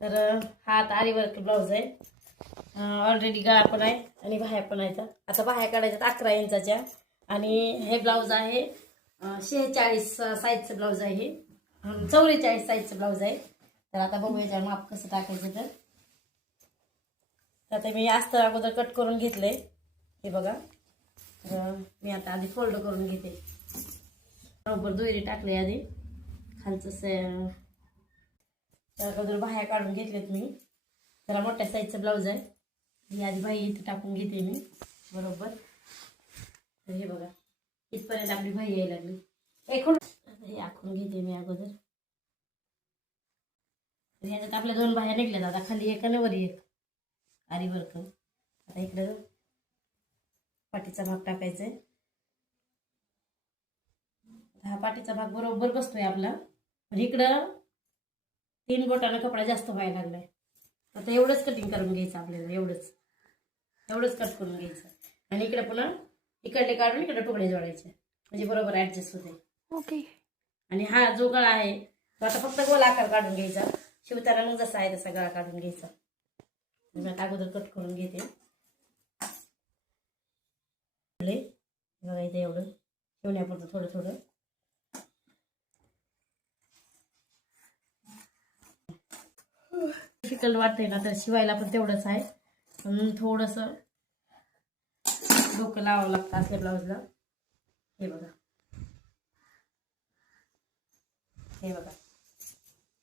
तर हा आता आरी वर्क ब्लाऊज आहे। ऑलरेडी गळा पण आहे आणि बाह्या पण आहेत। आता बाह्या काढायच्यात 11 इंचाच्या आणि हे ब्लाऊज आहे 46 साईजचं ब्लाऊज आहे, 44 साईजचं ब्लाऊज आहे। तर आता बघू याच्यावर माप कसं टाकायचं। तर आता मी अस्तर अगोदर कट करून घेतले, हे बघा। मी आता आधी फोल्ड करून घेते, बरोबर दोरी टाकले आधी खालचं अगोदर बाह्या काढून घेतलेत मी। त्याला मोठ्या साईजचं ब्लाऊज आहे, ही आधी बाही इथे टाकून घेते मी बरोबर। तर हे बघा इथपर्यंत आपली बाही यायला लागली। हे आखून घेते मी अगोदर। तर ह्याच्यात आपल्या 2 बाह्या निघल्यात, आता खाली एक आणि वर एक आरी वर्क। आता इकडं पाठीचा भाग टाकायचा आहे। हा पाठीचा भाग बरोबर बसतोय आपला, पण इकडं 3 बोटाने कपडा जास्त व्हायला लागलाय। आता एवढंच कटिंग करून घ्यायचं आपल्याला, एवढंच कट करून घ्यायचं आणि इकडे पुन्हा इकडे काढून इकडे तुकडे जोडायचे, म्हणजे बरोबर ऍडजस्ट होते। ओके। आणि हा जो गळा आहे तो आता फक्त गोल आकार काढून घ्यायचा, शिवताना मग जसा आहे तसा गळा काढून घ्यायचा। मी आता अगोदर कट करून घेते। बघा इथे एवढं शिवण्यापुरतं थोडं थोडं। डिफिकल्ट वाटतंय ना, तर शिवायला पण तेवढंच आहे, पण थोडंसं डोकं लावावं लागतं असल्या ब्लाऊजला। हे बघा, हे बघा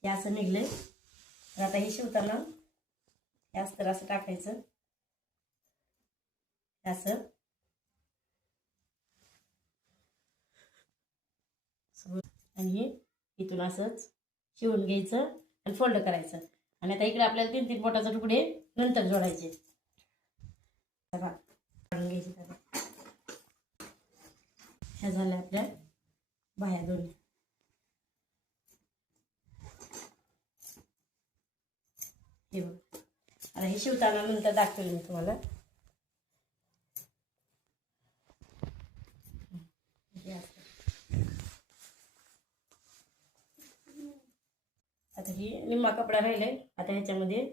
हे असं निघले। तर आता हे शिवताना हे अस्तर असं टाकायचं, असं आणि हे इथून असंच शिवून घ्यायचं आणि फोल्ड करायचं। आणि आता इकडे आपल्याला 3-3 बोटाचे तुकडे नंतर जोडायचे। काढून घ्यायचे। ह्या झाल्या आपल्या बाह्या दोन्ही। हे बघ, आता हे शिवताना नंतर दाखवेल मी तुम्हाला। आता ही निम्मा कपडा राहिलाय, आता ह्याच्यामध्ये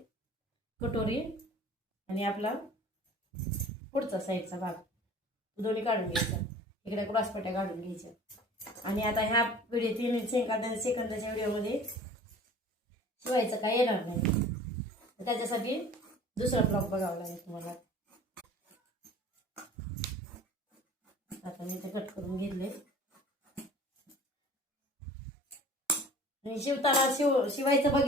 कटोरी आणि आपला पुढचा साईडचा भाग दोन्ही काढून घ्यायचा, इकडे क्रॉसपट्ट्या काढून घ्यायच्या। आणि आता ह्या व्हिडिओ 3 सेकंदाच्या व्हिडिओमध्ये शिवायचं काय येणार नाही, त्याच्यासाठी दुसरा ब्लॉग बघावा लागेल तुम्हाला। आता मी ते कट करून घेतले आणि शिवताना शिवायचं बघ।